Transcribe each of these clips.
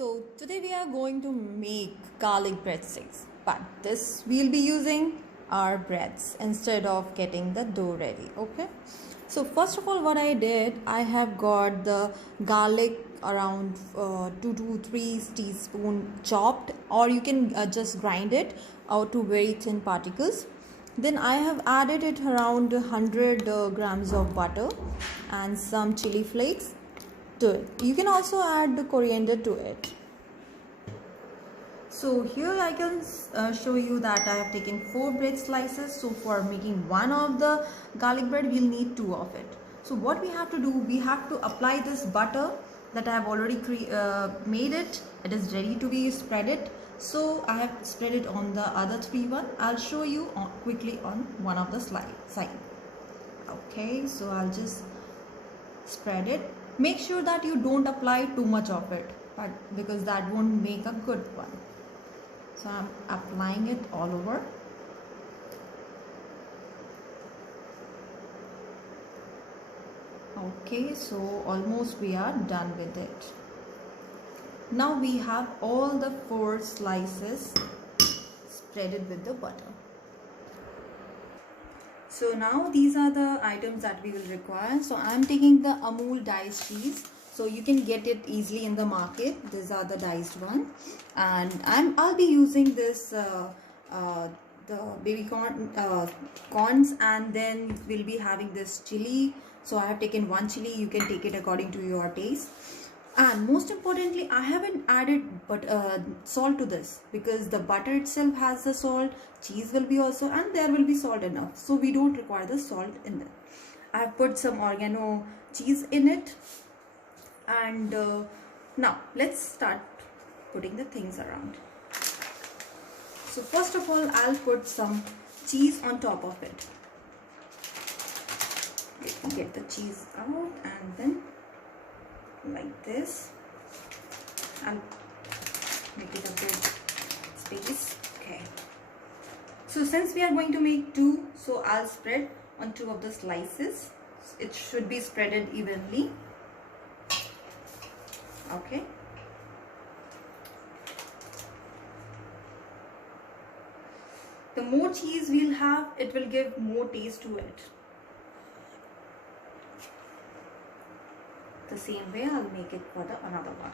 So today we are going to make garlic breadsticks, but this we'll be using our breads instead of getting the dough ready. Okay. So first of all, what I did, I have got the garlic around 2 to 3 teaspoon chopped, or you can just grind it out to very thin particles. Then I have added it around 100 grams of butter and some chili flakes to it. You can also add the coriander to it. So here I can show you that I have taken 4 bread slices. So for making one of the garlic bread, we'll need 2 of it. So what we have to do, we have to apply this butter that I have already made it. It is ready to be spread it. So I have spread it on the other 3 one. I'll show you quickly on one of the side. Okay, so I'll just spread it. Make sure that you don't apply too much of it, but because that won't make a good one. So I'm applying it all over. Okay, so almost we are done with it. Now we have all the 4 slices spreaded with the butter. So now these are the items that we will require. So I'm taking the Amul diced cheese. So you can get it easily in the market. These are the diced one, and I'll be using this the baby corns, and then we'll be having this chili. So I have taken 1 chili. You can take it according to your taste. And most importantly, I haven't added salt to this because the butter itself has the salt, cheese will be also, and there will be salt enough, so we don't require the salt in there. I have put some oregano cheese in it, and now let's start putting the things around. So first of all, I'll put some cheese on top of it. Let me get the cheese out, and then like this, I'll make it a big space. Okay, so since we are going to make 2, so I'll spread on 2 of the slices. It should be spreaded evenly. Okay, the more cheese we'll have, it will give more taste to it. The same way I'll make it for the another one.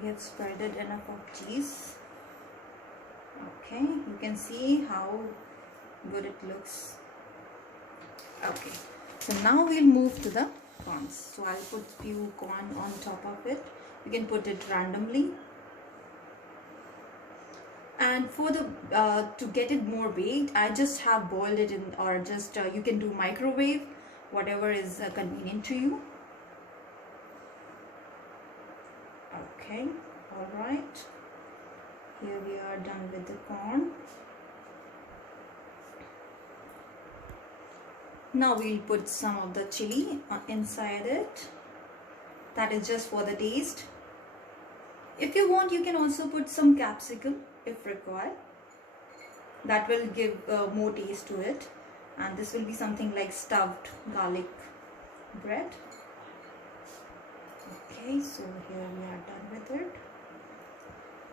We have spreaded enough of cheese. Okay, you can see how good it looks. Okay, so now we'll move to the corns. So I'll put few corn on top of it. You can put it randomly. And for the to get it more baked, I just have boiled it in, or just you can do microwave, whatever is convenient to you. Okay, all right, here we are done with the corn. Now we'll put some of the chili inside it. That is just for the taste. If you want, you can also put some capsicum if required. That will give more taste to it. And this will be something like stuffed garlic bread. Okay, so here we are done with it.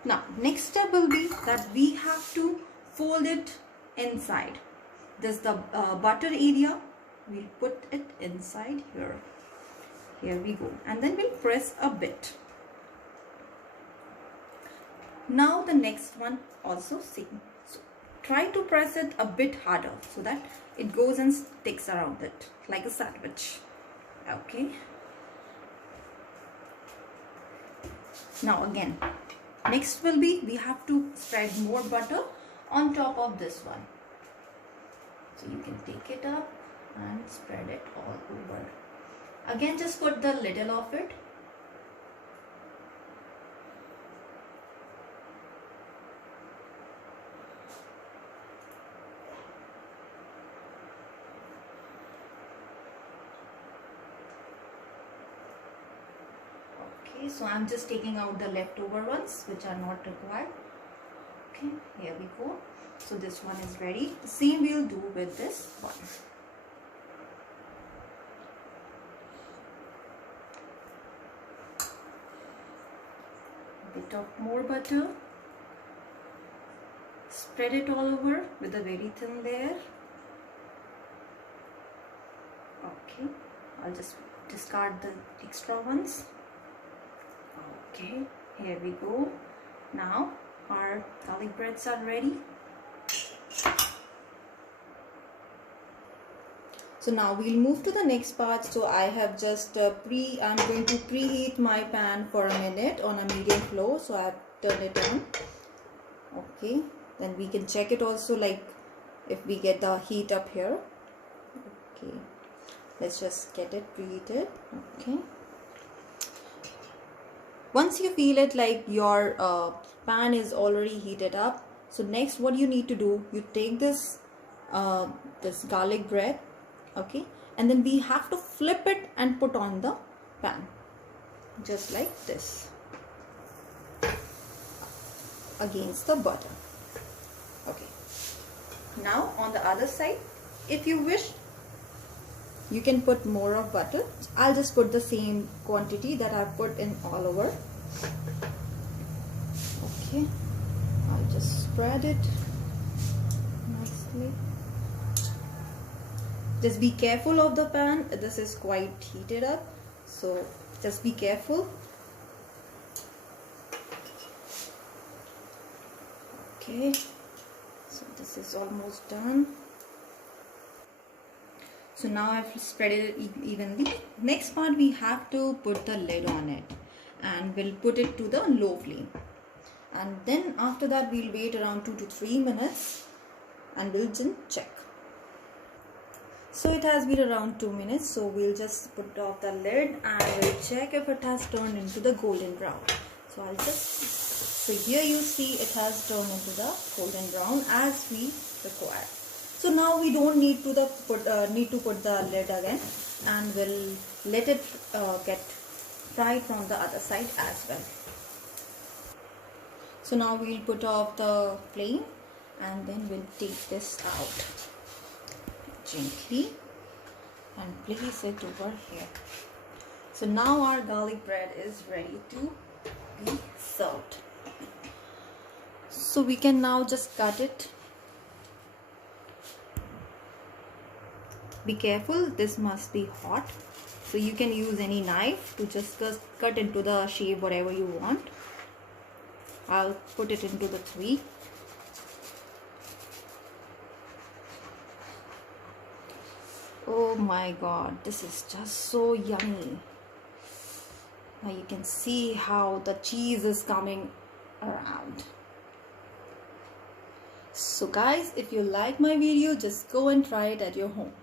Now next step will be that we have to fold it inside. This the butter area, we'll put it inside here. Here we go, and then we'll press a bit. Now the next one also same. So try to press it a bit harder so that it goes and sticks around it like a sandwich. Okay. Now again, next will be, we have to spread more butter on top of this one. So you can take it up and spread it all over. Again, just put the little of it. Okay, so I'm just taking out the leftover ones which are not required. Okay, here we go. So this one is ready. The same we'll do with this one. bit of more butter, spread it all over with a very thin layer. Okay, I'll just discard the extra ones. Okay, here we go. Now our garlic breads are ready. So now we'll move to the next part. So I have just I'm going to preheat my pan for a minute on a medium flow. So I've turned it on. Okay, then we can check it also, like if we get the heat up here. Okay, let's just get it preheated. Okay, once you feel it like your pan is already heated up, so next what you need to do, you take this this garlic bread, okay, and then we have to flip it and put on the pan just like this against the butter. Okay, now on the other side, if you wish, you can put more of butter. I'll just put the same quantity that I've put in all over. Okay, I'll just spread it nicely. Just be careful of the pan. This is quite heated up, so just be careful. Okay, so this is almost done. So now I've spread it evenly. Next part, we have to put the lid on it, and we'll put it to the low flame. And then after that, we'll wait around 2 to 3 minutes and we'll then check. So it has been around 2 minutes, so we'll just put off the lid and we'll check if it has turned into the golden brown. So so here you see it has turned into the golden brown as we require. So now we don't need to put the lid again, and we'll let it get fried from the other side as well. So now we'll put off the flame and then we'll take this out gently and place it over here. So now our garlic bread is ready to be served. So we can now just cut it. Be careful, this must be hot, so you can use any knife to just cut into the shape whatever you want. I'll put it into the 3. Oh my god, this is just so yummy. Now you can see how the cheese is coming around. So guys, if you like my video, just go and try it at your home.